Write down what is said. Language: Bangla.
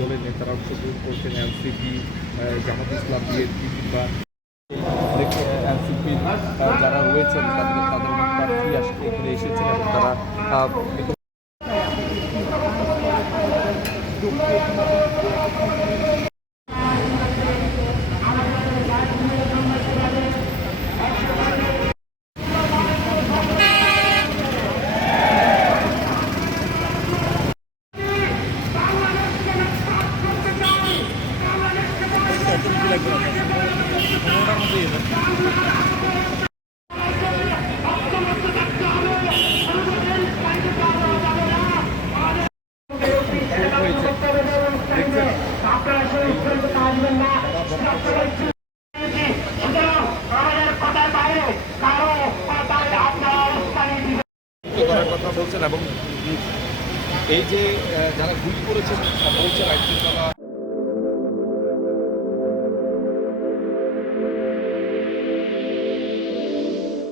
দলের নেতারা অংশগ্রহণ করছেন, এনসিপি, জামাত ইসলাম, বিএনপি কিংবা অনেক এনসিপির যারা রয়েছেন তাদের অনেক প্রার্থী আসলে এখানে এসেছেন এবং তারা করার কথা বলছেন এবং এই যে যারা গুলি করেছেন বলছেন আইনশৃঙ্খলা